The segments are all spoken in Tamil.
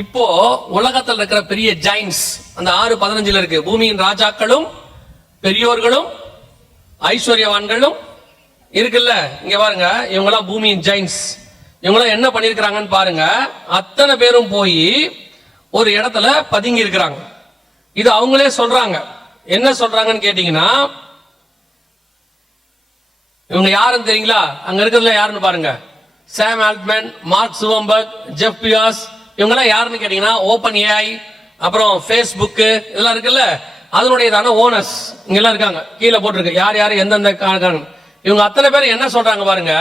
இப்போ உலகத்தில் இருக்கிற பெரிய ஜைன்ஸ் அந்த 6:15 இருக்கு. பூமியின் ராஜாக்களும் பெரியோர்களும் ஐஸ்வர்யவான்களும் இருக்குல்ல. இங்க பாருங்க, இவங்கெல்லாம் பூமியின் ஜைன்ஸ். இவங்கெல்லாம் என்ன பண்ணிருக்கிறாங்கன்னு பாருங்க. அத்தனை பேரும் போய் ஒரு இடத்துல பதுங்கி இருக்கிறாங்க. இது அவங்களே சொல்றாங்க. என்ன சொல்றாங்கன்னு கேட்டீங்கன்னா, இவங்க யாருன்னு தெரியுங்களா? அங்க இருக்கிறதுல யாருன்னு பாருங்க. சாம் Altman, mark Zuckerberg, Jeff Beas, இவங்கெல்லாம் யாருன்னு கேட்டீங்கன்னா ஓபன் ஏஐ, அப்புறம் ஃபேஸ்புக் இதெல்லாம் இருக்குல்ல, அதனுடையதான ஓனர்ஸ் இங்கெல்லாம் இருக்காங்க. கீழே போட்டிருக்கு யார் யார் எந்தெந்த. இவங்க அத்தனை பேர் என்ன சொல்றாங்க பாருங்க.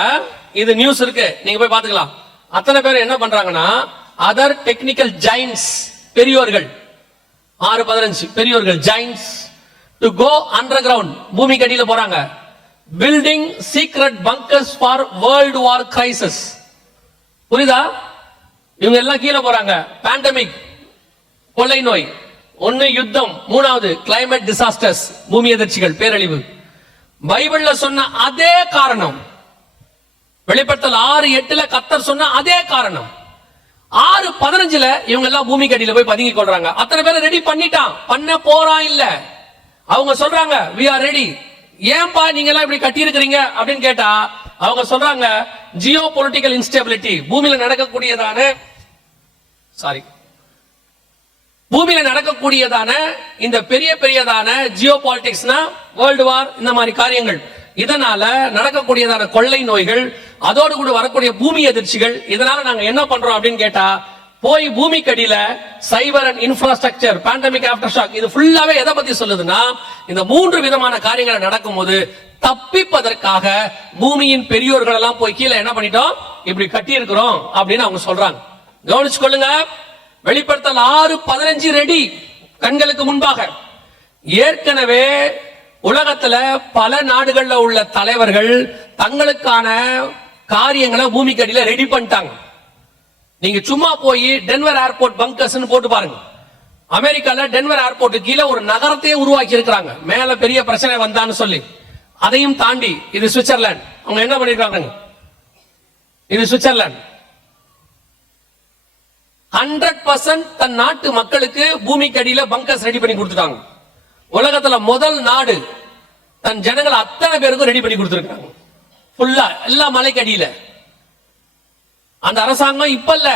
இது நியூஸ் இருக்கு, நீங்க போய் பாத்துக்கலாம். அத்தனை பேர் என்ன பண்றாங்கன்னா, அதர் டெக்னிக்கல் ஜைன்ஸ், பெரியோர்கள் 6:15 பெரியோர்கள் ஜைன்ஸ் டு கோ அண்டர் கிரவுண்ட், பூமிக்கு அடியில போறாங்க. Building secret bunkers for world war crisis. புரியுதா? இவங்க எல்லாம் கீழே போறாங்க. பேண்டமிக், கொள்ளை நோய், 1 யுத்தம், 3வது கிளைமேட் டிசாஸ்டர்ஸ், பூமி எதிர்ச்சிகள், பேரழிவு. பைபிள்ல சொன்ன அதே காரணம், வெளிப்படுத்தல் 6:8 கர்த்தர் சொன்ன அதே காரணம். 6:15 இவங்க எல்லாம் பூமிக்கு அடியில போய் பதுங்கி கொள்றாங்க. அத்தனை பேரை ரெடி பண்ணிட்டான், பண்ண போறான் இல்ல. அவங்க சொல்றாங்க we are ready. ஏன்பா நீங்க எல்லாம் இப்படி கட்டி இருக்கிறீங்க அப்படின்னு கேட்டா அவங்க சொல்றாங்க ஜியோ பொலிட்டிக்கல் இன்ஸ்டெபிலிட்டி, பூமியில நடக்கக்கூடியதான இந்த பெரிய பெரியதான ஜியோ பாலிடிக்ஸ்னா வேர்ல்டு வார், இந்த மாதிரி காரியங்கள், இதனால நடக்கக்கூடியதான கொள்ளை நோய்கள், அதோடு கூட வரக்கூடிய பூமி எதிர்ச்சிகள், இதனால நாங்க என்ன பண்றோம் அப்படின்னு கேட்டா, போய் பூமி கடியில cyber and infrastructure, pandemic after shock, இது ஃபுல்லாவே எதை பத்தி சொல்லுதுன்னா, இந்த 3 விதமான காரியங்கள் நடக்கும்போது தப்பிப்பதற்காக பூமியின் பெரியோர்கள் எல்லாம் போய் கீழே என்ன பண்ணிட்டோம், இப்படி கட்டி இருக்கிறோம் அப்படின்னு அவங்க சொல்றாங்க. கவனிச்சு கொள்ளுங்க. வெளிப்படுத்தல் 6:15 ரெடி, கண்களுக்கு முன்பாக. ஏற்கனவே உலகத்துல பல நாடுகள்ல உள்ள தலைவர்கள் தங்களுக்கான காரியங்களை பூமிக்கு அடியில ரெடி பண்ணிட்டாங்க. நீங்க சும்மா போய் டென்வர் ஏர்போர்ட் பங்கர்ஸ் போட்டு பாருங்க. அமெரிக்கால டென்வர் ஏர்போர்ட் கீழே ஒரு நகரத்தையே உருவாக்கி இருக்கிறாங்க, மேல பெரிய பிரச்சனை வந்தான்னு சொல்லி. அதையும் தாண்டி இது சுவிட்சர்லாந்து, அவங்க என்ன பண்ணிருக்காங்க, இது சுவிட்சர்லாந்து 100% தன் நாட்டு மக்களுக்கு பூமிக்கு அடியில பங்கர்ஸ் ரெடி பண்ணி கொடுத்துட்டாங்க. உலகத்துல முதல் நாடு தன் ஜனங்களை அத்தனை பேருக்கும் ரெடி பண்ணி கொடுத்திருக்காங்க. ஃபுல்லா எல்லா மலைக்கு அடியில. அந்த அரசாங்கம் இப்ப இல்ல,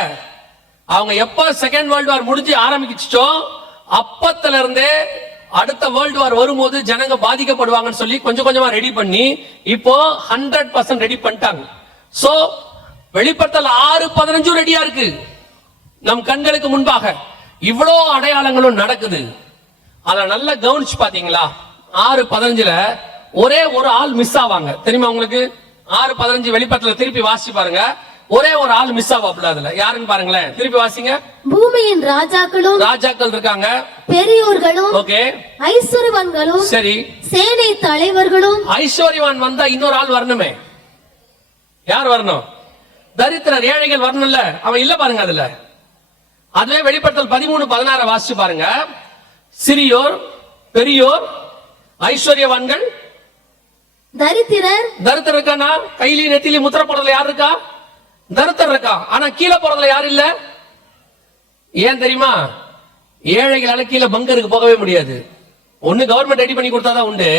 அவங்க எப்ப செகண்ட் வேர்ல்டு வார் முடிஞ்சு ஆரம்பிச்சோ அப்பத்துல இருந்தே அடுத்த வேர்ல்டு வார் வரும்போது ஜனங்க பாதிக்கப்படுவாங்கன்னு சொல்லி கொஞ்சம் கொஞ்சமா ரெடி பண்ணி இப்போ 100% ரெடி பண்ணிட்டாங்க. சோ வெளிப்படுத்தல் 6:15 ரெடியா இருக்கு நம் கண்களுக்கு முன்பாக. இவ்வளோ அடையாளங்களும் நடக்குது. அத நல்லா கவனிச்சு பாத்தீங்களா? 6:15 ஒரே ஒரு ஆள் மிஸ் ஆவாங்க, தெரியுமா உங்களுக்கு? 6:15 வெளிப்படத்துல திருப்பி வாசி பாருங்க. ஒரே ஒரு ஆள் மிஸ் ஆவாப்ல. அதுல யாருன்னு பாருங்களேன், திருப்பி வாசிங்க. பூமியின் ராஜாக்கள் இருக்காங்க, பெரியோர்களும், ஓகே, ஐஸ்வர்யவான்களும், சரி, சேனை தலைவர்களும். ஐஸ்வர்யவான் வந்தா இன்னொரு ஆள் வரணுமே. யார் வரணும்? தரித்திரர், ஏழைகள் வரணும்ல. அவன் இல்ல பாருங்க. அதுவே வெளிப்படுத்தல் 13:16 வாசிச்சு பாருங்க. சிறியோர், பெரியோர், ஐஸ்வர்யவான்கள், தரித்திரர் இருக்கானா? கையில நெத்திலி முத்திர போடுறதுல யார் இருக்கா? தரித்திரர் இருக்கா. ஆனா கீழே போறதுல யார் இல்ல. ஏன் தெரியுமா? ஏழைகளால கீழே பங்கருக்கு போகவே முடியாது. ஒண்ணு கவர்மெண்ட் ரெடி பண்ணி கொடுத்தாதான் உண்டு,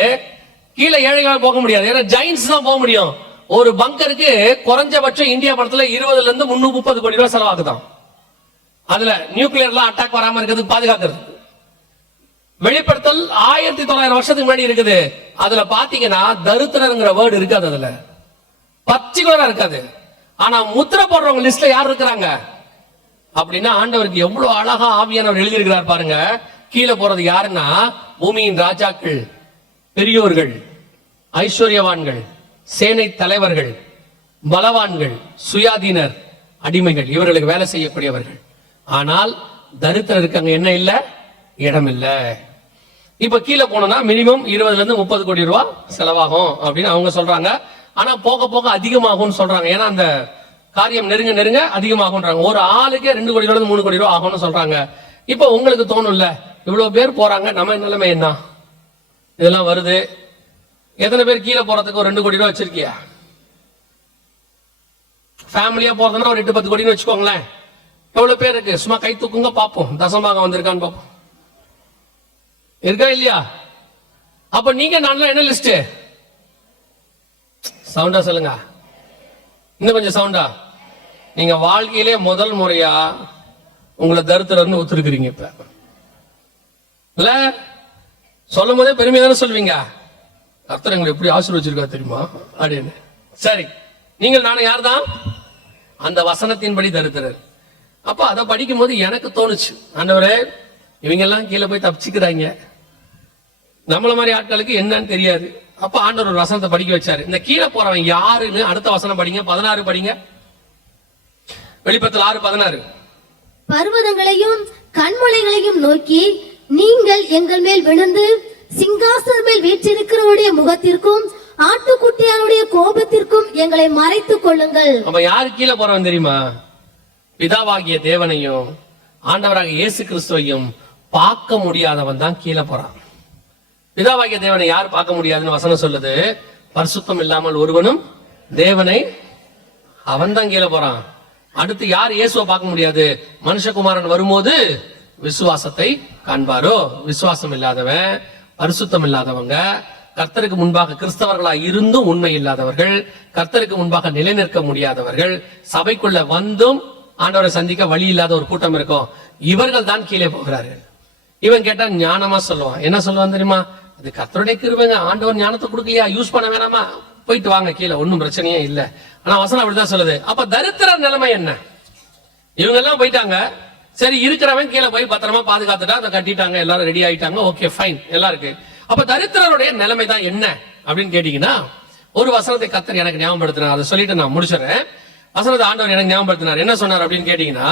கீழே ஏழைகளால போக முடியாது. ஏன்னா ஜைன்ஸ் தான் போக முடியும். ஒரு பங்கருக்கு குறைஞ்சபட்சம் இந்தியா படத்துல 20 இருந்து 330 கோடி ரூபாய் செலவாகுதான். அதுல நியூக்ளியர்லாம் அட்டாக் வராம இருக்கிறதுக்கு பாதுகாக்கிறது. வெளிப்படுத்தல் 1900 வருஷத்துக்கு முன்னாடி இருக்குது. அதுல பாத்தீங்கன்னா தரித்திரங்கிற வேர்டு இருக்காது, அதுல பர்டிகுலரா இருக்காது. ஆனா முத்திரை போடுறவங்க லிஸ்ட்ல யார் இருக்கிறாங்க அப்படின்னா, ஆண்டவருக்கு எவ்வளவு அழகா ஆவியானவர் எழுதியிருக்கிறார் பாருங்க. கீழே போறது யாருன்னா, பூமியின் ராஜாக்கள், பெரியோர்கள், ஐஸ்வர்யவான்கள், சேனை தலைவர்கள், பலவான்கள், சுயாதீனர், அடிமைகள், இவர்களுக்கு வேலை செய்யக்கூடியவர்கள். ஆனால் தரித்திரம் இருக்காங்க, என்ன இல்ல, இடம் இல்ல. இப்ப கீழே போனோம்னா மினிமம் 20 இருந்து 30 கோடி ரூபாய் செலவாகும் அப்படின்னு அவங்க சொல்றாங்க. ஆனா போக போக அதிகமாகும் சொல்றாங்க. ஏன்னா அந்த காரியம் நெருங்க நெருங்க அதிகமாகும். ஒரு ஆளுக்கே 2 கோடி ரூபாய் 3 கோடி ரூபாய் ஆகும்னு சொல்றாங்க. இப்ப உங்களுக்கு தோணும்ல, இவ்வளவு பேர் போறாங்க, நம்ம நிலைமை என்ன? இதெல்லாம் வருது. எத்தனை பேர் கீழே போறதுக்கு ஒரு 2 கோடி ரூபாய் வச்சிருக்கியா? ஃபேமிலியா போறதுன்னா ஒரு 8-10 கோடின்னு வச்சுக்கோங்களேன். எவ்வளவு பேர் இருக்கு? சும்மா கை தூக்குங்க பாப்போம், தசமாக வந்திருக்கான்னு பாப்போம். இருக்கா இல்லையா? அப்ப நீங்க நான் என்ன லிஸ்ட்? சவுண்டா சொல்லுங்க, இன்னும் கொஞ்சம் சவுண்டா. நீங்க வாழ்க்கையிலே முதல் முறையா உங்களை தரித்திரம்னு ஒத்துருக்கிறீங்க. இப்ப இல்ல சொல்லும் போதே பெருமையா தானே சொல்வீங்க, கர்த்தர் எங்களை எப்படி ஆசீர்வதிச்சிருக்கா தெரியுமா அப்படின்னு. சரி, நீங்கள் நானும் யார் தான்? அந்த வசனத்தின்படி தரித்திரர். அப்ப அதை படிக்கும் போது எனக்கு தோணுச்சு, ஆண்டவரே இவங்க எல்லாம் கீழே போய் தப்பிச்சுக்கிறாங்க, நம்மள மாதிரி ஆட்களுக்கு என்னன்னு தெரியாது. அப்ப ஆண்டவர் ஒரு வசனத்தை படிக்க வச்சாரு. இந்த கீழே போறவன் யாருன்னு அடுத்த வசனம் படிங்க, 16 படிங்க. வெளிப்படுத்தல் 6:16. பர்வதங்களையும் கண்மலைகளையும் நோக்கி நீங்கள் எங்கள் மேல் விழுந்து சிங்காசன மேல் வீற்றிருக்கிறவருடைய முகத்திற்கும் ஆட்டுக்குட்டியானுடைய கோபத்திற்கும் எங்களை மறைத்துக் கொள்ளுங்கள். அப்ப யாரு கீழே போறவன் தெரியுமா? பிதாவாகிய தேவனையும் ஆண்டவராக இயேசு கிறிஸ்துவையும் பார்க்க முடியாதவன் தான் கீழே போறான். பிதாவாகிய தேவனை யார் பார்க்க முடியாதுன்னு வசனம் சொல்லுது? பரிசுத்தம் இல்லாமல் ஒருவனும் தேவனை, அவன் தான் கீழே போறான். அடுத்து யார் இயேசுவை பார்க்க முடியாது? மனுஷகுமாரன் வரும்போது விசுவாசத்தை காண்பாரோ. விசுவாசம் இல்லாதவன், பரிசுத்தம் இல்லாதவங்க, கர்த்தருக்கு முன்பாக கிறிஸ்தவர்களா இருந்தும் உண்மை இல்லாதவர்கள், கர்த்தருக்கு முன்பாக நிலைநிற்க முடியாதவர்கள், சபைக்குள்ள வந்தும் ஆண்டவரை சந்திக்க வழி இல்லாத ஒரு கூட்டம் இருக்கும். இவர்கள் தான் கீழே போகிறார்கள். இவன் கேட்டா ஞானமா சொல்லுவான். என்ன சொல்லுவான் தெரியுமா? அது கர்த்தருடைய கிருபைங்க, ஆண்டவர் ஞானத்தை கொடுக்கலையா, யூஸ் பண்ண வேணாமா, போயிட்டு வாங்க கீழே, ஒன்னும் பிரச்சனையே இல்ல. ஆனா வசனம் அப்படிதான் சொல்லுது. அப்ப தரித்திர நிலைமை என்ன? இவங்க எல்லாம் போயிட்டாங்க, சரி இருக்கிறவன் கீழே போய் பத்திரமா பாதுகாத்துட்டா, அதை கட்டிட்டாங்க, எல்லாரும் ரெடி ஆயிட்டாங்க, ஓகே ஃபைன், எல்லாம் இருக்கு. அப்ப தரித்திரருடைய நிலைமை தான் என்ன அப்படின்னு கேட்டீங்கன்னா, ஒரு வசனத்தை கர்த்தர் எனக்கு ஞாபகப்படுத்தினார், அதை சொல்லிட்டு நான் முடிச்சிடறேன். வசனத்தை ஆண்டவர் எனக்கு ஞாபகப்படுத்தினார். என்ன சொன்னார் அப்படின்னு கேட்டீங்கன்னா,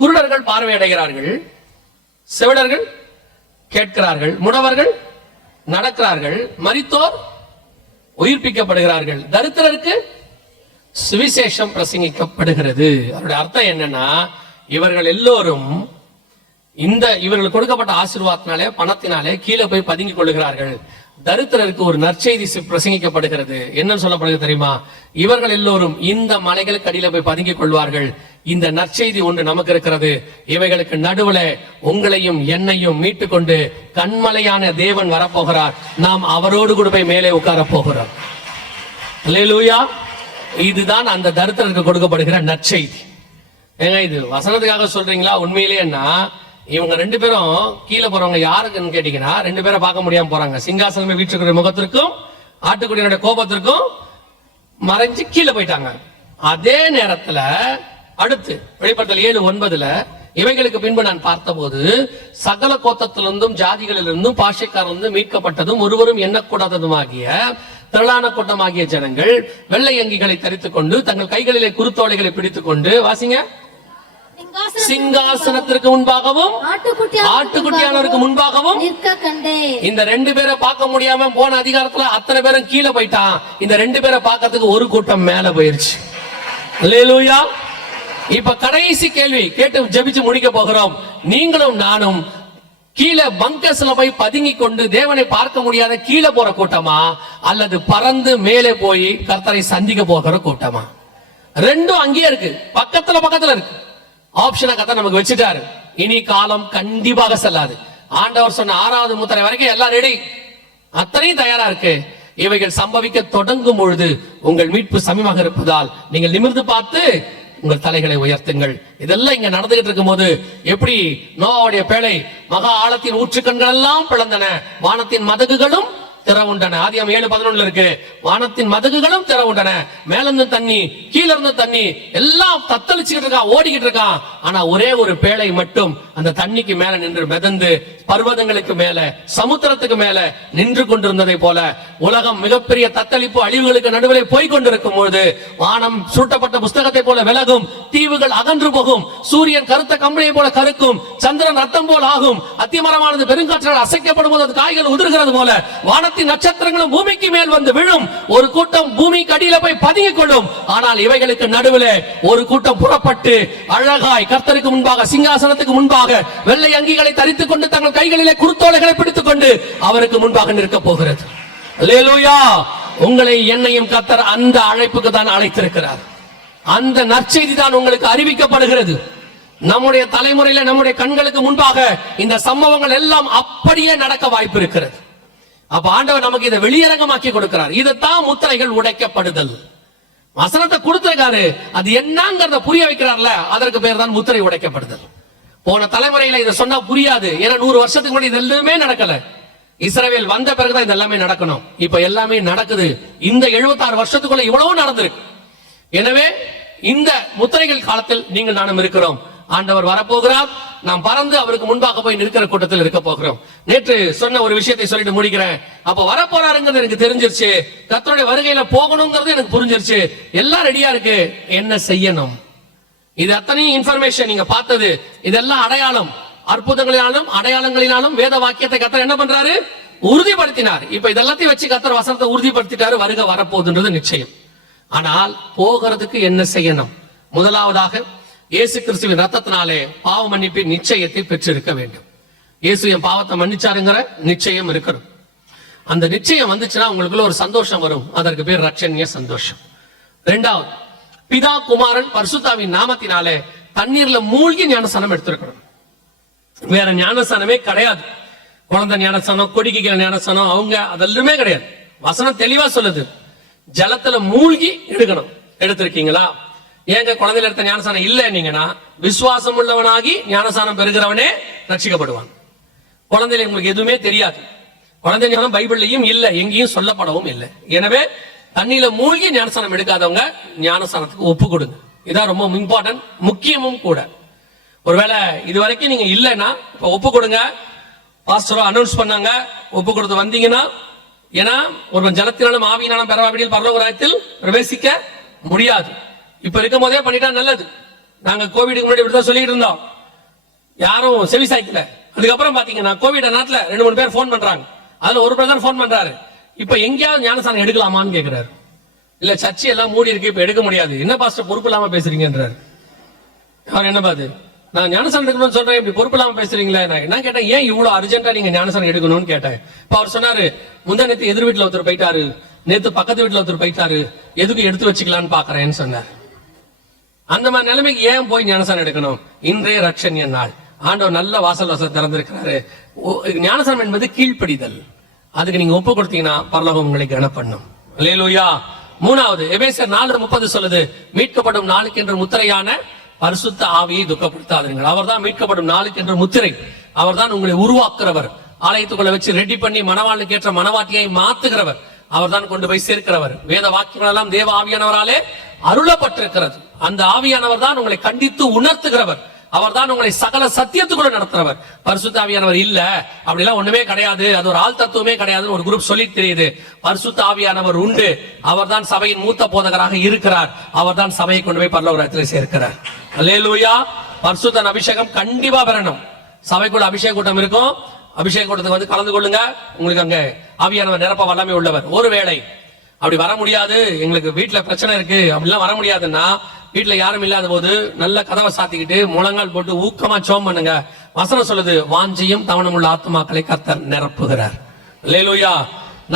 குருடர்கள் பார்வையடைகிறார்கள், செவிடர்கள் கேட்கிறார்கள், முடவர்கள் நடக்கிறார்கள், மரித்தோர் உயிர்ப்பிக்கப்படுகிறார்கள், தரித்திரருக்கு சுவிசேஷம் பிரசங்கிக்கப்படுகிறது. அதோட அர்த்தம் என்னன்னா, இவர்கள் எல்லோரும் இவர்களுக்கு கொடுக்கப்பட்ட ஆசீர்வாதத்தினாலே, பணத்தினாலே கீழே போய் பதுங்கிக் கொள்ளுகிறார்கள். தரித்திரருக்கு ஒரு நற்செய்தி பிரசங்கிக்கப்படுகிறது. என்ன சொல்லப்படுகிறது தெரியுமா? இவர்கள் எல்லோரும் இந்த மலைகளுக்கு அடியில போய் பதுங்கிக் கொள்வார்கள். இந்த நற்செய்தி ஒன்று நமக்கு இருக்கிறது. இவைகளுக்கு நடுவுல உங்களையும் என்னையும் மீட்டு கொண்டு கண்மலையான தேவன் வரப்போகிறார். நாம் அவரோடு கூட போய் மேலே உட்கார போகிறோம். அல்லேலூயா. இதுதான் அந்த தரித்திரருக்கு கொடுக்கப்படுகிற நற்செய்தி. ஏங்க இது வசனத்துக்காக சொல்றீங்களா? உண்மையிலேன்னா இவங்க ரெண்டு பேரும் கீழே போறவங்க யாருக்குன்னு கேட்டீங்கன்னா, ரெண்டு பேரை பார்க்க முடியாம போறாங்க. சிங்காசனமே வீட்டுக்குரிய முகத்திற்கும் ஆட்டுக்குடியினுடைய கோபத்திற்கும் மறைஞ்சு கீழே போயிட்டாங்க. அதே நேரத்துல அடுத்து வெளிப்படுத்தல் 7:9 இவைகளுக்கு பின்பு நான் பார்த்தபோது சகல கோத்தத்திலிருந்தும் ஜாதிகளிலிருந்தும் பாஷைக்காரிலிருந்தும் மீட்கப்பட்டதும் ஒருவரும் எண்ணக்கூடாததுமாகிய திரளான கூட்டமாகிய ஜனங்கள் வெள்ளை அங்கிகளை தரித்துக் கொண்டு தங்கள் கைகளிலே குருத்தோலைகளை பிடித்துக் கொண்டு, வாசிங்க, சிங்காசனத்திற்கு முன்பாகவும் ஆட்டுக்குட்டியானவருக்கு முன்பாகவும் நிற்க கண்டேன். இந்த ரெண்டு பேரை பார்க்க முடியாம போன அதிகாரத்துல அத்தனை பேரும் கீழே போயிட்டான். இந்த ரெண்டு பேரை பார்க்கறதுக்கு ஒரு கூட்டம் மேல போயிருச்சு. அல்லேலூயா. இப்ப கடைசி கேள்வி கேட்டு ஜெபிச்சு முடிக்க போகிறோம். நீங்களும் நானும் கீழே பங்கர்ஸ்ல போய் பதுங்கி கொண்டு தேவனை பார்க்க முடியாத கீழே போற கூட்டமா, அல்லது பறந்து மேலே போய் கர்த்தரை சந்திக்க போகிற கூட்டமா? ரெண்டும் அங்கேயே இருக்கு, பக்கத்துல இருக்கு. ஆப்ஷனை கர்த்தர் நமக்கு வச்சுட்டாரு. இனி காலம் கண்டிப்பாக செல்லாது. ஆண்டவர் சொன்ன 6வது முத்திரை வரைக்கும் எல்லாம் ரெடி, அத்தனையும் தயாரா இருக்கு. இவைகள் சம்பவிக்க தொடங்கும் பொழுது உங்கள் மீட்பு சமீபமாக இருப்பதால் நீங்கள் நிமிர்ந்து பார்த்து உங்கள் தலைகளை உயர்த்துங்கள். இதெல்லாம் இங்க நடந்துகிட்டு இருக்கும் போது எப்படி நோவாவுடைய பேழை மகா ஆழத்தின் ஊற்றுக்கண்கள் எல்லாம் பிளந்தன, வானத்தின் மதகுகளும் திறவுண்டன. ஆதியாகமம் 7:11 இருக்கு. வானத்தின் மதகுகளும் திறவுண்டன, மேல இருந்து தண்ணி கீழ இருந்து தண்ணி எல்லாம் தத்தளிச்சுக்கிட்டு இருக்கான், ஓடிக்கிட்டு இருக்கான். ஆனா ஒரே ஒரு பேழை மட்டும் அந்த தண்ணிக்கு மேல நின்று மிதந்து பர்வதங்களுக்கு மேல சமுத்திரத்துக்கு மேல நின்று கொண்டிருந்ததை போல உலகம் மிகப்பெரிய தத்தளிப்பு அழிவுகளுக்கு நடுவில் போய் கொண்டிருக்கும் பொழுது வானம் சுருட்டப்பட்ட புஸ்தகத்தை போல விலகும், தீவுகள் அகன்று போகும், சூரியன் கருத்த கம்பளியை போல கருக்கும், சந்திரன் ரத்தம் போல் ஆகும், அத்திமரமானது பெருங்காற்றால் அசைக்கப்படும் போது காய்கள் உதிர்கிறது போல வானத்தின் நட்சத்திரங்களும் பூமிக்கு மேல் வந்து விழும். ஒரு கூட்டம் பூமிக்கு அடியில போய் பதுங்கிக் கொள்ளும். ஆனால் இவைகளுக்கு நடுவில் ஒரு கூட்டம் புறப்பட்டு அழகாய் கர்த்தருக்கு முன்பாக சிங்காசனத்துக்கு முன்பாக வெள்ளை அங்கிகளை தரித்துக் கொண்டு தங்கள் கைகளிலே குருத்தோலைகளை பிடித்துக் கொண்டு அவருக்கு முன்பாக நிற்க போகிறது. அல்லேலூயா. உங்களை என்னையும் கர்த்தர் அந்த அழைப்புக்கு தான் அழைத்திருக்கிறார். அந்த நற்செய்தி தான் உங்களுக்கு அறிவிக்கப்படுகிறது. நம்முடைய தலைமுறையில நம்முடைய கண்களுக்கு முன்பாக இந்த சம்பவங்கள் எல்லாம் அப்படியே நடக்க வாய்ப்பு இருக்கிறது. அப்ப ஆண்டவர் நமக்கு இதை வெளியரங்கமாக்கி கொடுக்கிறார். இதைத்தான் முத்திரைகள் உடைக்கப்படுதல். வசனத்தை கொடுத்திருக்காரு, அது என்னங்கறத புரிய வைக்கிறார்ல, அதற்கு பேர் தான் முத்திரை உடைக்கப்படுதல். போன தலைமுறையில இதை சொன்னா புரியாது. ஏன்னா 100 வருஷத்துக்கு முன்னாடி இது எல்லாமே நடக்கல. இஸ்ரவேல் வந்த பிறகுதான் இது எல்லாமே நடக்கணும். இப்ப எல்லாமே நடக்குது. இந்த 76 வருஷத்துக்குள்ள இவ்வளவு நடந்திருக்கு. எனவே இந்த முத்திரைகள் காலத்தில் நீங்கள் நானும் இருக்கிறோம். ஆண்டவர் வரப்போகிறார். நாம் பறந்து அவருக்கு முன்பாக போய் நிற்கிற கூட்டத்தில் இருக்க போகிறோம். நேற்று சொன்ன ஒரு விஷயத்தை சொல்லிட்டு முடிக்கிறேன். அப்ப வரப்போறாருங்கிறது எனக்கு தெரிஞ்சிருச்சு. கர்த்தருடைய வருகையில போகணுங்கிறது எனக்கு புரிஞ்சிருச்சு. எல்லாம் ரெடியா இருக்கு. என்ன செய்யணும்? இது அத்தனையும் இன்ஃபர்மேஷன் நீங்க பார்த்தது. இதெல்லாம் அடையாளம், அற்புதங்களினாலும் அடையாளங்களினாலும் வேத வாக்கியத்தை கர்த்தர் என்ன பண்றாரு? உறுதிப்படுத்தினார். இப்ப இதெல்லாத்தையும் வச்சு கர்த்தர் வசனத்தை உறுதிப்படுத்திட்டாரு. வருகை வரப்போகுதுன்றது நிச்சயம். ஆனால் போகிறதுக்கு என்ன செய்யணும்? முதலாவதாக இயேசு கிறிஸ்துவின் ரத்தத்தினாலே பாவ மன்னிப்பின் நிச்சயத்தை பெற்றிருக்க வேண்டும். இயேசு என் பாவத்தை மன்னிச்சாருங்கிற நிச்சயம் இருக்கணும். அந்த நிச்சயம் வந்துச்சுன்னா உங்களுக்குள்ள ஒரு சந்தோஷம் வரும். அதற்கு பேர் ரட்சணிய சந்தோஷம். இரண்டாவது, பிதா குமாரன் பரிசுத்தாவின் நாமத்தினாலே தண்ணீர்ல மூழ்கி ஞானஸ்நானம் எடுத்திருக்கணும். வேற ஞானஸ்நானமே கிடையாது. குழந்தை ஞானஸ்நானம், கொடிக்கைக்கிற ஞானஸ்நானம், அவங்க அதெல்லாமே கிடையாது. வசனம் தெளிவா சொல்லுது, ஜலத்துல மூழ்கி எடுக்கணும். எடுத்திருக்கீங்களா? ஏங்க குழந்தையில எடுத்த ஞானஸ்நானம் இல்லைன்னீங்கன்னா, விசுவாசம் உள்ளவனாகி ஞானஸ்நானம் பெறுகிறவனே ரட்சிக்கப்படுவான். குழந்தையில உங்களுக்கு எதுவுமே தெரியாது. குழந்தை ஞானம் பைபிள்லையும் இல்லை, எங்கேயும் சொல்லப்படவும் இல்லை. எனவே தண்ணியில மூழ்கி ஞானஸ்நானம் எடுக்காதவங்க ஞானஸ்நானத்துக்கு ஒப்பு கொடுங்க. இதான் ரொம்ப இம்பார்ட்டன்ட், முக்கியமும் கூட. ஒருவேளை இது வரைக்கும் நீங்க இல்லைன்னா இப்ப ஒப்பு கொடுங்க. பாஸ்டரோ அனௌன்ஸ் பண்ணாங்க, ஒப்பு கொடுத்து வந்தீங்கன்னா. ஏன்னா ஒருவன் ஜலத்தினாலும் ஆவியினாலும் பெறவாவிடில் பரலோக ராஜ்யத்தில் பிரவேசிக்க முடியாது. இப்ப இருக்கும் போதே பண்ணிட்டா நல்லது. நாங்க கோவிடுக்கு முன்னாடி இப்படிதான் சொல்லிட்டு இருந்தோம், யாரும் செவி சாய்க்கல. அதுக்கப்புறம் பாத்தீங்கன்னா கோவிட் நாட்டுல 2-3 பேர் போன் பண்றாங்க. அதுல ஒரு பிரதர் போன் பண்றாரு, இப்ப எங்கேயாவது ஞானஸ்நானம் எடுக்கலாமான்னு கேக்குறாரு. இல்ல சர்ச்சை எல்லாம் மூடி இருக்கு, இப்ப எடுக்க முடியாது. என்ன பாஸ்டர் பொறுப்பு இல்லாம பேசுறீங்கன்றாரு. அவர் என்ன பாத்து, நான் ஞானஸ்நானம் எடுக்கணும்னு சொல்றேன், இப்படி பொறுப்பு இல்லாம பேசுறீங்களா? நான் கேட்டேன், ஏன் இவ்வளவு அர்ஜென்டா நீங்க ஞானஸ்நானம் எடுக்கணும்னு கேட்டேன். இப்ப அவர் சொன்னாரு, முந்தா நேத்து எதிர் வீட்டுல ஒருத்தர் போயிட்டாரு, நேத்து பக்கத்து வீட்டுல ஒருத்தர் போயிட்டாரு, எதுக்கு எடுத்து வச்சுக்கலான்னு பாக்குறேன்னு சொன்னார். அந்த மாதிரி நிலைமைக்கு ஏன் போய் ஞானஸ்நானம் எடுக்கணும்? இன்றைய ரட்சணிய நாள். ஆண்டவர் நல்ல வாசல் திறந்திருக்கிறாரு. ஞானஸ்நானம் என்பது கீழ்ப்படிதல். அதுக்கு நீங்க ஒப்பு கொடுத்தீங்கன்னா பரலோகம் உங்களை கனப்பண்ணும். அல்லேலூயா. மூணாவது, எபேசியர் 4:30 சொல்லுது, மீட்கப்படும் நாளுக்கு என்று முத்திரையான பரிசுத்த ஆவியை துக்கப்படுத்தாதீர்கள். அவர் தான் மீட்கப்படும் நாளுக்கு என்று முத்திரை. அவர் தான் உங்களை உருவாக்குறவர். ஆலயத்துக்குள்ள வச்சு ரெடி பண்ணி மணவாளுக்கு ஏற்ற மணவாட்டியை மாத்துகிறவர். அவர் தான் கொண்டு போய் சேர்க்கிறவர். வேத வாக்கியங்கள் எல்லாம் தேவ ஆவியானவராலே அருளப்பட்டிருக்கிறது. அந்த ஆவியானவர் தான் உங்களை கண்டித்து உணர்த்துகிறவர். அவர் தான் உங்களை சகல சத்தியத்துக்குள்ள நடத்துறவர். பரிசுத்த ஆவியானவர் இல்ல, அப்படிலாம் ஒண்ணுமே கிடையாது, அது ஒரு ஆள் தத்துவமே கிடையாதுன்னு ஒரு குரூப் சொல்லி தெரியுது. பரிசுத்த ஆவியானவர் உண்டு. அவர் தான் சபையின் மூத்த போதகராக இருக்கிறார். அவர் தான் சபையை கொண்டு போய் பரலோக ராஜ்யத்தில் சேர்க்கிறார். அல்லேலூயா. பரிசுத்த அபிஷேகம் கண்டிப்பா பெறணும். சபைக்குள்ள அபிஷேக கூட்டம் இருக்கும். அபிஷேக கூட்டத்துக்கு வந்து கலந்து கொள்ளுங்க. உங்களுக்கு அங்க ஆவியானவர் நிரப்ப வல்லமை உள்ளவர். ஒருவேளை அப்படி வர முடியாது, எங்களுக்கு வீட்டுல பிரச்சனை இருக்கு, அப்படிலாம் வர முடியாதுன்னா, வீட்டுல யாரும் இல்லாத போது நல்ல கதவை சாத்திக்கிட்டு முழங்கால் போட்டு ஊக்கமா சோம் பண்ணுங்க. வசனம் சொல்லுது, வாஞ்சியும் தவணம் உள்ள ஆத்மாக்களை கர்த்தர் நிரப்புகிறார். அல்லேலூயா.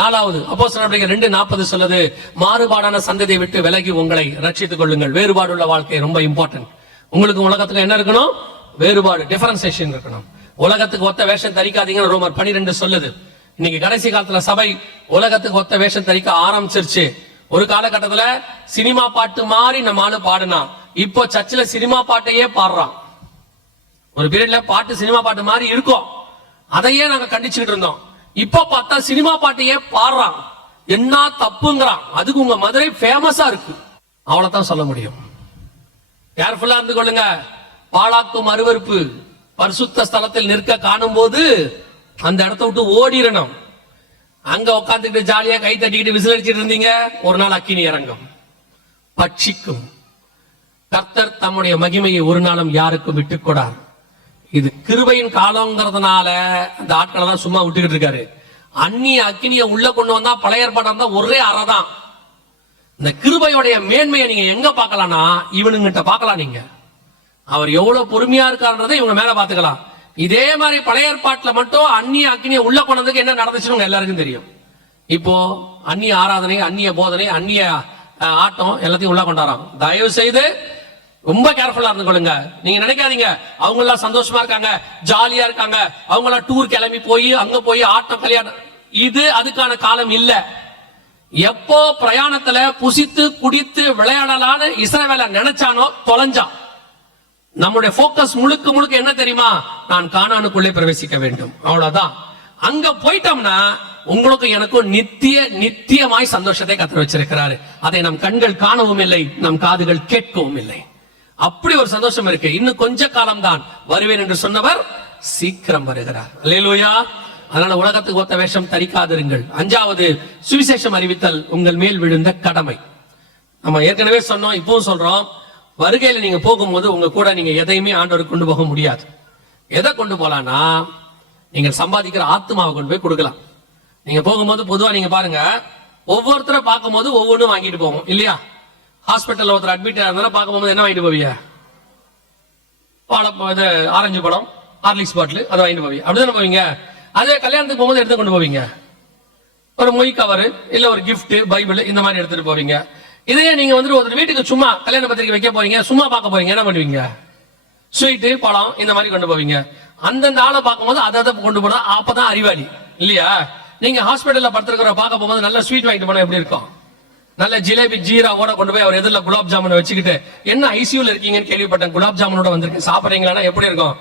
நாலாவது, அப்போஸ்தலர் 2:40 சொல்லுது, மாறுபாடான சந்ததியை விட்டு விலகி உங்களை ரட்சித்துக் கொள்ளுங்கள். வேறுபாடுள்ள வாழ்க்கை ரொம்ப இம்பார்ட்டன்ட். உங்களுக்கு உலகத்துக்கு என்ன இருக்கணும்? வேறுபாடு, டிஃபரன்சியேஷன் இருக்கணும். உலகத்துக்கு ஒத்த வேஷம் தரிக்காதீங்கன்னு ரோமர் 12 சொல்லுது. இன்னைக்கு கடைசி காலத்துல சபை உலகத்துக்கு ஒத்த வேஷம் தரிக்க ஆரம்பிச்சிருச்சு. ஒரு காலகட்டத்துல சினிமா பாட்டு மாதிரி நம்ம ஆளு பாடுனா, இப்போ சர்ச்சில் சினிமா பாட்டையே பாடுறான். ஒரு பீரியட்ல பாட்டு சினிமா பாட்டு மாதிரி இருக்கும், அதையே நாங்க கண்டிச்சுட்டு இருந்தோம். இப்ப பார்த்தா சினிமா பாட்டையே பாடுறான். என்ன தப்புங்கிறான். அதுக்கு உங்க மதுரை ஃபேமஸா இருக்கு, அவ்வளவுதான் சொல்ல முடியும். கேர்ஃபுல்லா இருந்து கொள்ளுங்க. பாழாக்கும் அருவருப்பு பரிசுத்த ஸ்தலத்தில் நிற்க காணும் போது அந்த இடத்த விட்டு ஓடிடணும். அங்க உட்காந்துட்டு ஜாலியா கை தட்டிக்கிட்டு விசில் அடிச்சிட்டு இருந்தீங்க, ஒரு நாள் அக்கினி இறங்கும், பட்சிக்கும். கர்த்தர் தம்முடைய மகிமையை ஒரு நாளும் யாருக்கும் விட்டுக்கூடார். இது கிருபையின் காலங்கிறதுனால அந்த ஆட்களை தான் சும்மா விட்டுக்கிட்டு இருக்காரு. அந்நிய அக்கினியை உள்ள கொண்டு வந்தா பழைய ஏற்பாடு தான் ஒரே அறதான். இந்த கிருபையுடைய மேன்மையை நீங்க எங்க பார்க்கலாம்னா, இவனுங்கிட்ட பார்க்கலாம். நீங்க அவர் எவ்வளவு பொறுமையா இருக்காருன்றதை இவங்க மேல பாத்துக்கலாம். இதே மாதிரி பழைய ஏற்பாட்டுல மட்டும் அந்நிய அக்கினியை உள்ள கொண்டதுக்கு என்ன நடந்துச்சுன்னு எல்லாருக்கும் தெரியும். இப்போ அந்நிய ஆராதனை, அந்நிய போதனை, அந்நிய ஆட்டம் எல்லாத்தையும் உள்ள கொண்டாராம். தயவு செய்து ரொம்ப கேர்ஃபுல்லா இருந்து கொள்ளுங்க. நீங்க நினைக்காதீங்க அவங்க எல்லாம் சந்தோஷமா இருக்காங்க, ஜாலியா இருக்காங்க, அவங்க எல்லாம் டூர் கிளம்பி போய் அங்க போய் ஆட்டம் கல்யாணம், இது அதுக்கான காலம் இல்ல. எப்போ பிரயாணத்துல புசித்து குடித்து விளையாடலான்னு இஸ்ரவேல நினைச்சானோ தொலைஞ்சான். நம்முடைய போக்கஸ் முழுக்க முழுக்க என்ன தெரியுமா? நான் கானானுக்குள்ளே பிரவேசிக்க வேண்டும், அவ்வளவுதான். அங்க போயிட்டோம்னா உங்களுக்கு எனக்கும் நித்தியமாய் சந்தோஷத்தை கத்தர் வச்சிருக்கிறாரு. அதை நம் கண்கள் காணவும் இல்லை, நம் காதுகள் கேட்கவும் இல்லை. அப்படி ஒரு சந்தோஷம் இருக்கு. இன்னும் கொஞ்ச காலம் தான் வருவேன் என்று சொன்னவர் சீக்கிரம் வருகிறார். அல்லேலூயா. அதனால உலகத்துக்கு ஒத்த வேஷம் தரிக்காதிருங்கள். 5வது சுவிசேஷம் அறிவித்தல் உங்கள் மேல் விழுந்த கடமை. நம்ம ஏற்கனவே சொன்னோம், இப்பவும் சொல்றோம், வருகையில நீங்க போகும்போது உங்க கூட நீங்க எதையுமே ஆண்டவருக்கு கொண்டு போக முடியாது. எதை கொண்டு போலான்னா நீங்க சம்பாதிக்கிற ஆத்மாவை கொண்டு போய் கொடுக்கலாம். நீங்க போகும்போது பொதுவா நீங்க பாருங்க, ஒவ்வொருத்தரை பார்க்கும் போது ஒவ்வொன்றும் வாங்கிட்டு போவோம் இல்லையா? ஹாஸ்பிட்டல்ல ஒருத்தர் அட்மிட் இருந்தாலும் பார்க்கும் போது என்ன வாங்கிட்டு போவீங்க? ஆரஞ்சு பழம், ஹார்லிக்ஸ் பாட்டில், அதை வாங்கிட்டு போவீங்க. அப்படிதானே போவீங்க. அதே கல்யாணத்துக்கு போகும்போது எடுத்து கொண்டு போவீங்க, ஒரு மொய் கவர் இல்ல ஒரு கிஃப்ட், பைபிள், இந்த மாதிரி எடுத்துட்டு போவீங்க. இதையே நீங்க வந்துட்டு ஒரு வீட்டுக்கு சும்மா கல்யாண பத்திரிக்கை வைக்க போறீங்க, சும்மா பார்க்க போறீங்க, என்ன பண்ணுவீங்க? ஸ்வீட்டு, பழம், இந்த மாதிரி கொண்டு போவீங்க. அந்தந்த ஆளை பார்க்கும்போது அதை கொண்டு போனா அப்பதான் அறிவாளி இல்லையா? நீங்க ஹாஸ்பிட்டல்ல படுத்திருக்கிற பார்க்க போகும்போது நல்ல ஸ்வீட் வாங்கிட்டு போனா எப்படி இருக்கும்? நல்ல ஜிலேபி ஜீராவோட கொண்டு போய் அவர் எதிரில் குலாப் ஜாமுன் வச்சுக்கிட்டு, என்ன ஐசியூல இருக்கீங்கன்னு கேள்விப்பட்டேன், குலாப் ஜாமுனோட வந்திருக்கு, சாப்பிடுறீங்களா? எப்படி இருக்கும்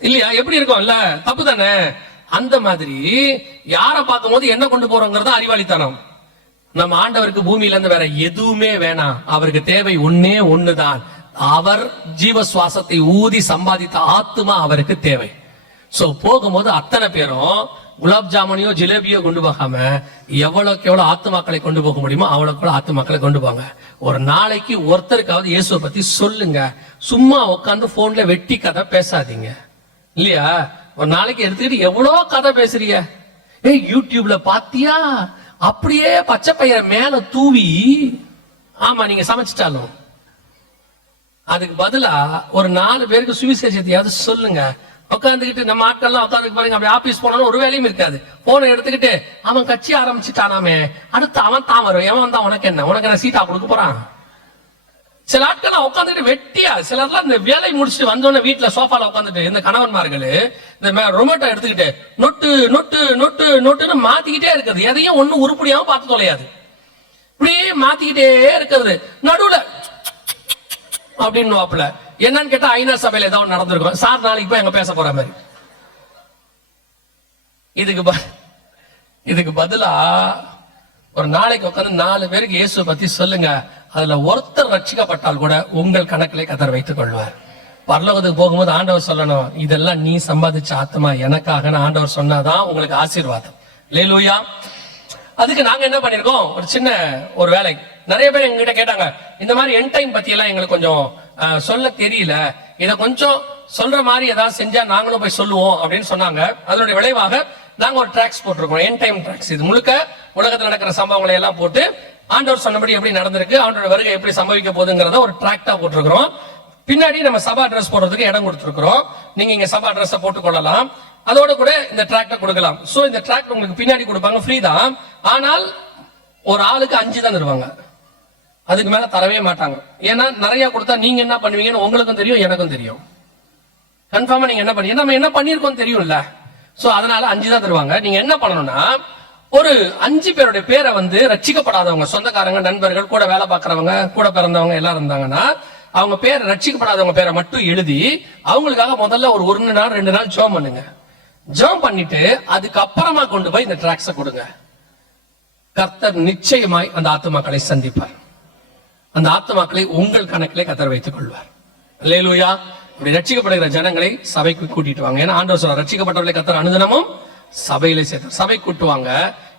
இல்லையா? எப்படி இருக்கும்? இல்ல தப்பு தானே? அந்த மாதிரி யாரை பார்க்கும் போது என்ன கொண்டு போறோங்கிறத அறிவாளித்தனம். நம்ம ஆண்டவருக்கு பூமியில இருந்து வேற எதுவுமே வேணாம். அவருக்கு தேவை ஒன்னே ஒண்ணுதான், அவர் ஜீவ சுவாசத்தை ஊதி சம்பாதித்த ஆத்மா அவருக்கு தேவை. சோ போகும்போது அத்தனை பேரும் குலாப் ஜாமுனையோ ஜிலேபியோ கொண்டு போகாம எவ்வளவுக்கு எவ்வளவு ஆத்மாக்களை கொண்டு போக முடியுமோ அவ்வளவுக்கு ஆத்மாக்களை கொண்டு போங்க. ஒரு நாளைக்கு ஒருத்தருக்காவது இயேசுவை பத்தி சொல்லுங்க. சும்மா உட்காந்து போன்ல வெட்டி கதை பேசாதீங்க இல்லையா? ஒரு நாளைக்கு எடுத்துக்கிட்டு எவ்வளவு கதை பேசுறீங்க. யூடியூப்ல பாத்தியா, அப்படியே பச்சை பயிரை மேல தூவி, ஆமா நீங்க சமைச்சிட்டாலும் அதுக்கு பதிலா ஒரு 4 பேருக்கு சுவிசேஷத்தையாவது சொல்லுங்க. உட்காந்துக்கிட்டு நம்ம ஆட்கள்லாம் உட்காந்து பாருங்க, அப்படி ஆபீஸ் போனாலும் ஒரு வேலையும் இருக்காது. போனை எடுத்துக்கிட்டு அவன் கட்சி ஆரம்பிச்சுட்டானாமே, அடுத்து அவன் தான் வரும், எவன் வந்தா உனக்கு என்ன சீட்டா கொடுக்க போறான்? சில ஆட்கள் உட்காந்துட்டு வெட்டியா, சிலர்லாம் இந்த வேலை முடிச்சுட்டு வந்தோடனே வீட்டுல சோஃபால உட்காந்துட்டு இந்த கணவன்மார்கள் இந்த ரொமேட்டோ எடுத்துக்கிட்டு நொட்டு நொட்டு நொட்டு நொட்டுன்னு மாத்திக்கிட்டே இருக்குது. எதையும் ஒண்ணு உருப்படியாவும் பார்த்து தொலையாது, இப்படியே மாத்திக்கிட்டே இருக்கிறது. நடுவுல அப்படின்னு வாப்புல என்னன்னு கேட்டா ஐநா சபையில ஏதாவது நடந்திருக்கும், சார் நாளைக்கு போய் எங்க பேச போற மாதிரி. இதுக்கு பதிலா ஒரு நாளைக்கு உட்காந்து 4 பேருக்கு இயேசு பத்தி சொல்லுங்க. அதுல ஒருத்தர் ரட்சிக்கப்பட்டால் கூட உங்கள் கணக்கிலே கத்தர் வைத்துக் கொள்வார். பரலோகத்துக்கு போகும்போது ஆண்டவர் சொல்லணும், இதெல்லாம் நீ சம்பாதிச்ச ஆத்மா எனக்காக ஆண்டவர் சொன்னாதான் உங்களுக்கு ஆசீர்வாதம். அல்லேலூயா. அதுக்கு நாங்க என்ன பண்ணிருக்கோம், ஒரு சின்ன ஒரு வேலை. நிறைய பேர் எங்ககிட்ட கேட்டாங்க, இந்த மாதிரி எண்ட் டைம் பத்தி எல்லாம் எங்களுக்கு கொஞ்சம் சொல்ல தெரியல, இத கொஞ்சம் சொல்ற மாதிரி ஏதாவது செஞ்சா நாங்களும் போய் சொல்லுவோம் அப்படின்னு சொன்னாங்க. அதனுடைய விளைவாக நாங்க ஒரு ட்ராக்ஸ் போட்டிருக்கோம், எண்ட் டைம் ட்ராக்ஸ். இது முழுக்க உலகத்தில் நடக்கிற சம்பவங்களை எல்லாம் போட்டு ஆண்டவர் சொன்னபடி எப்படி நடந்திருக்கு, ஆண்டோட வருகை எப்படி சம்பவிக்க போகுதுங்கிறத ஒரு ட்ராக்டா போட்டிருக்கிறோம். பின்னாடி நம்ம சபா அட்ரஸ் போடுறதுக்கு இடம் கொடுத்துருக்கிறோம். நீங்க இங்க சபா அட்ரஸ் போட்டுக்கொள்ளலாம், அதோட கூட இந்த டிராக்டை கொடுக்கலாம். சோ இந்த டிராக்ட் உங்களுக்கு பின்னாடி கொடுப்பாங்க, ஃப்ரீ தான். ஆனால் ஒரு ஆளுக்கு 5 தான் தருவாங்க, அதுக்கு மேல தரவே மாட்டாங்க. ஏன்னா நிறைய கொடுத்தா நீங்க என்ன பண்ணுவீங்கன்னு உங்களுக்கும் தெரியும், எனக்கும் தெரியும். கன்ஃபார்மா நீங்க என்ன பண்ணீங்க, நம்ம என்ன பண்ணிருக்கோம் தெரியும்ல. சோ அதனால 5 தான் தருவாங்க. நீங்க என்ன பண்ணணும்னா, ஒரு 5 பேருடைய பேரை ரட்சிக்கப்படாதவங்க, சொந்தக்காரங்க, நண்பர்கள், கூட வேலை பார்க்கறவங்க, கூட பிறந்தவங்க எல்லாம் இருந்தாங்கன்னா அவங்க பேர் ரட்சிக்கப்படாதவங்க பேரை மட்டும் எழுதி அவங்களுக்காக முதல்ல ஒரு 1 நாள் 2 நாள் ஜெபம் பண்ணுங்க. ஜெபம் பண்ணிட்டு அதுக்கப்புறமா கொண்டு போய் இந்த டிராக்ஸை கொடுங்க. கர்த்தர் நிச்சயமாய் அந்த ஆத்துமாக்களை சந்திப்பார். அந்த ஆத்துமாக்களை உங்கள் கணக்கிலே கர்த்தர் வைத்துக் கொள்வார். அல்லேலூயா. இப்படி ரட்சிக்கப்படுகிற ஜனங்களை சபைக்கு கூட்டிட்டு வாங்க. ஏன்னா ஆண்டவர் சொல்றார், ரட்சிக்கப்பட்டவர்களை கர்த்தர் அனுதினமும் சபையில சேர்த்து சபை கூட்டுவாங்க.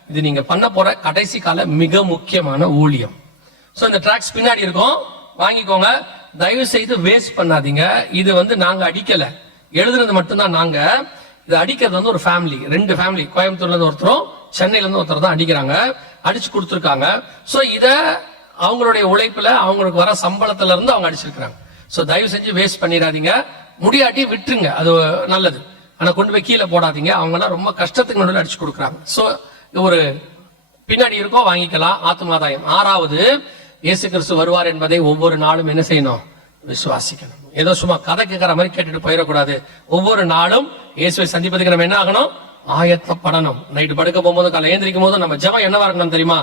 இது நீங்க பண்ண போற கடைசி கால மிக முக்கியமான ஊழியம். சோ இந்த டிராக்ஸ் பின்னாடி இருக்கும், வாங்கிக்கோங்க. தயவு செய்து வேஸ்ட் பண்ணாதீங்க. இது நாங்க அடிக்கல, எழுதுனது மட்டும்தான். நாங்க இது அடிக்கிறது ஒரு ஃபேமிலி, 2 ஃபேமிலி, கோயம்புத்தூர்ல இருந்து ஒருத்தரும் சென்னையில இருந்து ஒருத்தர் தான் அடிக்கிறாங்க, அடிச்சு கொடுத்துருக்காங்க. சோ இத அவங்களுடைய உழைப்புல அவங்களுக்கு வர சம்பளத்துல இருந்து அவங்க அடிச்சிருக்காங்க. சோ தயவு செஞ்சு வேஸ்ட் பண்ணிடாதீங்க. முடியாட்டி விட்டுருங்க, அது நல்லது. ஆனா கொண்டு போய் கீழே போடாதீங்க. அவங்க எல்லாம் ரொம்ப கஷ்டத்துக்கு நடுவில் அடிச்சு கொடுக்குறாங்க. சோ ஒரு பின்னாடி இருக்கோ, வாங்கிக்கலாம். ஆத்துமாதாயம். 6வது, இயேசு கிறிஸ்து வருவார் என்பதை ஒவ்வொரு நாளும் என்ன செய்யணும், விசுவாசிக்கணும். ஏதோ சும்மா கதை கேட்கிற மாதிரி கேட்டுட்டு போயிடக்கூடாது. ஒவ்வொரு நாளும் இயேசுவை சந்திப்பதுக்கு நம்ம என்ன ஆகணும்? ஆயத்தப்படணும். நைட்டு படுக்க போகும்போது காலை ஏந்திரிக்கும் போது நம்ம ஜெபம் என்னவா இருக்கணும் தெரியுமா?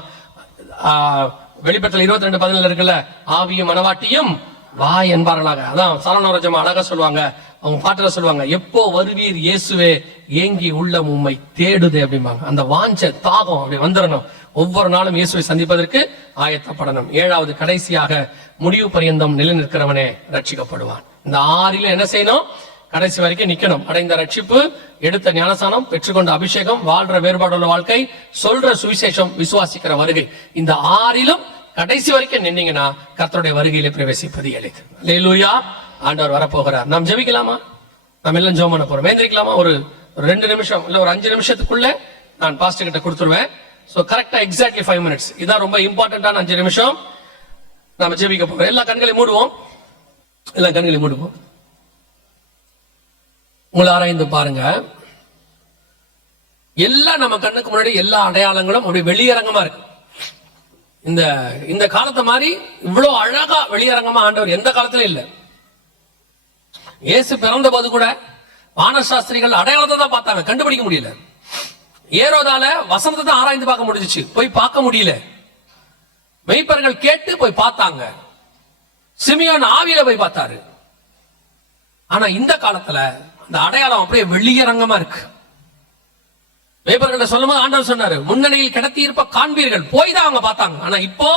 வெளிப்படத்தில் 22:14 இருக்குல்ல, ஆவியும் மனவாட்டியும் வா என்பார்களாக. அதான் சரணோரஜமா அழகா சொல்லுவாங்க, அவங்க பாட்டுல சொல்லுவாங்க, எப்போ வருவீர் இயேசுவே ஏங்கி உள்ளம் உம்மை தேடுதே அப்படிம்பாங்க. அந்த வாஞ்ச தாகம் அப்படி வந்துடணும். ஒவ்வொரு நாளும் இயேசுவை சந்திப்பதற்கு ஆயத்தப்படணும். 7வது கடைசியாக, முடிவு பரியந்தம் நிலைநிற்கிறவனே ரட்சிக்கப்படுவான். இந்த 6ல என்ன செய்யணும்? கடைசி வரைக்கும் நிக்கணும். அடைந்த ரட்சிப்பு, எடுத்த ஞானசானம், பெற்றுக்கொண்ட அபிஷேகம், வாழ்ற வேறுபாடுள்ள வாழ்க்கை, சொல்ற சுவிசேஷம், விசுவாசிக்கிற வருகை. இந்த 6லும் கடைசி வரைக்கும் நின்னீங்கன்னா கர்த்தருடைய வருகையிலே பிரவேசிப்பது எளிது. அல்லேலூயா. ஆண்டவர் வரப்போகிறார். நாம் ஜெபிக்கலாமா? நாம் எல்லாம் ஜெபம் பண்ண போறோம். வேந்திரிக்கலாமா? ஒரு 2 நிமிஷம் இல்ல ஒரு 5 நிமிஷத்துக்குள்ள நான் பாஸ்டர் கிட்ட கொடுத்துருவேன். சோ கரெக்டா எக்ஸாக்ட்லி 5 minutes. இதான் ரொம்ப இம்பார்ட்டன்டான 5 நிமிஷம். நாம ஜெபிக்க போறோம். எல்லா கண்களையும் மூடுவோம். எல்லா கண்களையும் மூடுவோம். உங்களை ஆராய்ந்து பாருங்க. எல்லாம் நம்ம கண்ணுக்கு முன்னாடி எல்லா அடையாளங்களும் அப்படி வெளியரங்கமா இருக்கு. இந்த காலத்தை மாதிரி இவ்வளவு அழகா வெளியரங்கமா ஆண்டவர் எந்த காலத்திலும் இல்லை. இயேசு பிறந்த போது கூட வானசாஸ்திரிகள் அடையாளத்தை தான் பார்த்தாங்க, கண்டுபிடிக்க முடியல. ஏரோதால வசனத்தை தான் ஆராய்ந்து பார்க்க முடிஞ்சிச்சு, போய் பார்க்க முடியல. மெய்ப்பர்கள் கேட்டு போய் பார்த்தாங்க. சிமியோன் ஆவியில போய் பார்த்தாரு. ஆனா இந்த காலத்துல அந்த அடையாளம் அப்படியே வெளியரங்கமா இருக்கு. மெய்ப்பர்கள் சொல்லும்போது ஆண்டவர் சொன்னாரு, முன்னணியில் கிடத்தி இருப்ப காண்பீர்கள், போய் தான் அவங்க பார்த்தாங்க. ஆனா இப்போ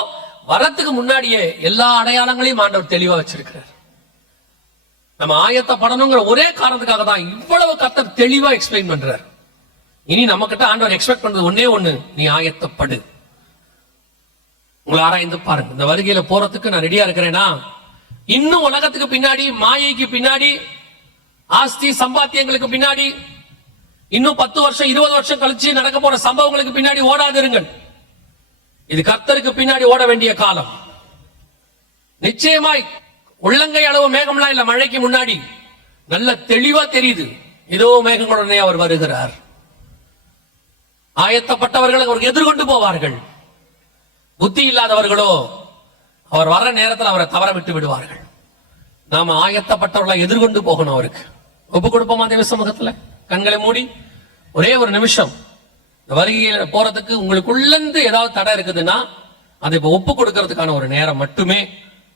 வரத்துக்கு முன்னாடியே எல்லா அடையாளங்களையும் ஆண்டவர் தெளிவா வச்சிருக்கிறார். நம்ம ஆயத்தப்படணுங்கிற ஒரே காரணத்துக்காக தான் இவ்வளவு கர்த்தர் தெளிவா எக்ஸ்பிளைன் பண்றார். இனி நம்ம கிட்ட ஆண்டவர் எக்ஸ்பெக்ட் பண்றது ஒன்னே ஒண்ணு, நீ ஆயத்தப்படு. உங்களை ஆராய்ந்து பாருங்க. இந்த வருகையில போறதுக்கு நான் ரெடியா இருக்கிறேனா? இன்னும் உலகத்துக்கு பின்னாடி, மாயைக்கு பின்னாடி, ஆஸ்தி சம்பாத்தியங்களுக்கு பின்னாடி, இன்னும் 10 வருஷம் 20 வருஷம் கழிச்சு நடக்க போற சம்பவங்களுக்கு பின்னாடி ஓடாதிருங்கள். இது கர்த்தருக்கு பின்னாடி ஓட வேண்டிய காலம். நிச்சயமாய் உள்ளங்கை அளவு மேகம்லாம் இல்ல, மழைக்கு முன்னாடி நல்ல தெளிவா தெரியுது, இதோ மேகங்களுடனே அவர் வருகிறார். ஆயத்தப்பட்டவர்கள் அவருக்கு எதிர்கொண்டு போவார்கள். புத்தி இல்லாதவர்களோ அவர் வர்ற நேரத்தில் அவரை தவற விட்டு விடுவார்கள். நாம ஆயத்தப்பட்டவர்களை எதிர்கொண்டு போகணும். அவருக்கு ஒப்பு கொடுப்போமா தேவ சமூகத்துல? கண்களை மூடி ஒரே ஒரு நிமிஷம். இந்த வருகையில போறதுக்கு உங்களுக்குள்ளந்து ஏதாவது தடை இருக்குதுன்னா அதை இப்ப ஒப்பு கொடுக்கறதுக்கான ஒரு நேரம் மட்டுமே.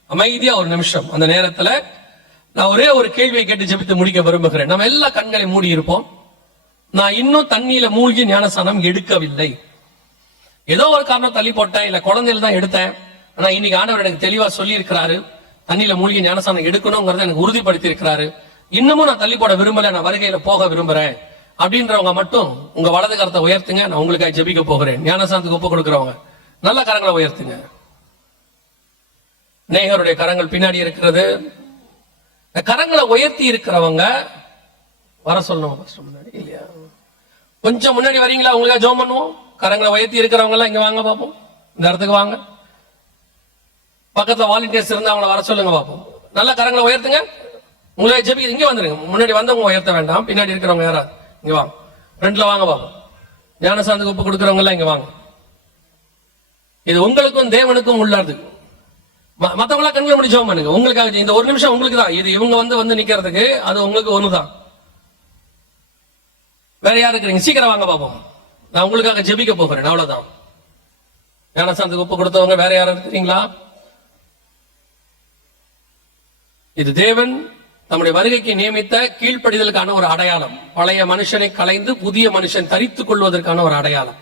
அமைதியா ஒரு நிமிஷம். அந்த நேரத்துல நான் ஒரே ஒரு கேள்வியை கேட்டு ஜெபித்து முடிக்க விரும்புகிறேன். நம்ம எல்லா கண்களை மூடி இருப்போம். நான் இன்னும் தண்ணியில மூழ்கி ஞானசானம் எடுக்கவில்லை. ஏதோ ஒரு காரணம் தள்ளி போட்டேன், இல்ல குழந்தையில தான் எடுத்தேன். ஆனா இன்னைக்கு ஆண்டவர் எனக்கு தெளிவா சொல்லி இருக்கிறாரு, தண்ணியில மூழ்கி ஞானசானம் எடுக்கணுங்கிறத எனக்கு உறுதிப்படுத்தி இருக்கிறாரு. இன்னமும் நான் தள்ளி போட விரும்பல, நான் வருகையில போக விரும்புறேன் அப்படின்றவங்க மட்டும் உங்க வலது கரத்தை உயர்த்துங்க. நான் உங்களுக்காக ஜெபிக்க போகிறேன். ஞானசானத்துக்கு ஒப்பு கொடுக்கிறவங்க நல்ல கரங்களை உயர்த்துங்க. நேயருடைய கரங்கள் பின்னாடி இருக்கிறது. கரங்களை உயர்த்தி இருக்கிறவங்க வர சொல்லணும் முன்னாடி, இல்லையா? கொஞ்சம் முன்னாடி வரீங்களா? உங்களுக்காக ஜெபம் பண்ணுவோம். கரங்களை உயர்த்தி இருக்கிறவங்க எல்லாம் இங்க வாங்க பாப்போம். இந்த இடத்துக்கு வாங்க. பக்கத்துல வாலண்டியர்ஸ் இருந்தா அவங்கள வர சொல்லுங்க பாப்போம். நல்ல கரங்களை உயர்த்துங்க. உங்களை ஜெபி இங்க வந்துருங்க. முன்னாடி வந்தவங்க உயர்த்த வேண்டாம். பின்னாடி இருக்கிறவங்க யாராவது இங்க வாங்க. ஃப்ரண்ட்ல வாங்க பாப்போம். ஞானசானத்துக்கு ஒப்பு கொடுக்கிறவங்க எல்லாம் இங்க வாங்க. இது உங்களுக்கும் தேவனுக்கும் உள்ளது. மத்தவங்களா கண்களை மூடி ஜெபம் பண்ணுங்க. உங்களுக்காக இந்த ஒரு நிமிஷம் உங்களுக்கு தான். இது இவங்க வந்து நிக்கிறதுக்கு அது உங்களுக்கு ஒண்ணுதான். வேற யாரு இருக்கிறீங்க? சீக்கிரம் வாங்க பாப்போம். நான் உங்களுக்காக ஜெபிக்க போகிறேன். அவ்வளவுதான். ஞானசானத்துக்கு ஒப்பு கொடுத்தவங்க வேற யாரும் இருக்கிறீங்களா? இது தேவன் நம்முடைய வருகைக்கு நியமித்த கீழ்ப்படிதலுக்கான ஒரு அடையாளம். பழைய மனுஷனை களைந்து புதிய மனுஷன் தரித்துக் கொள்வதற்கான ஒரு அடையாளம்.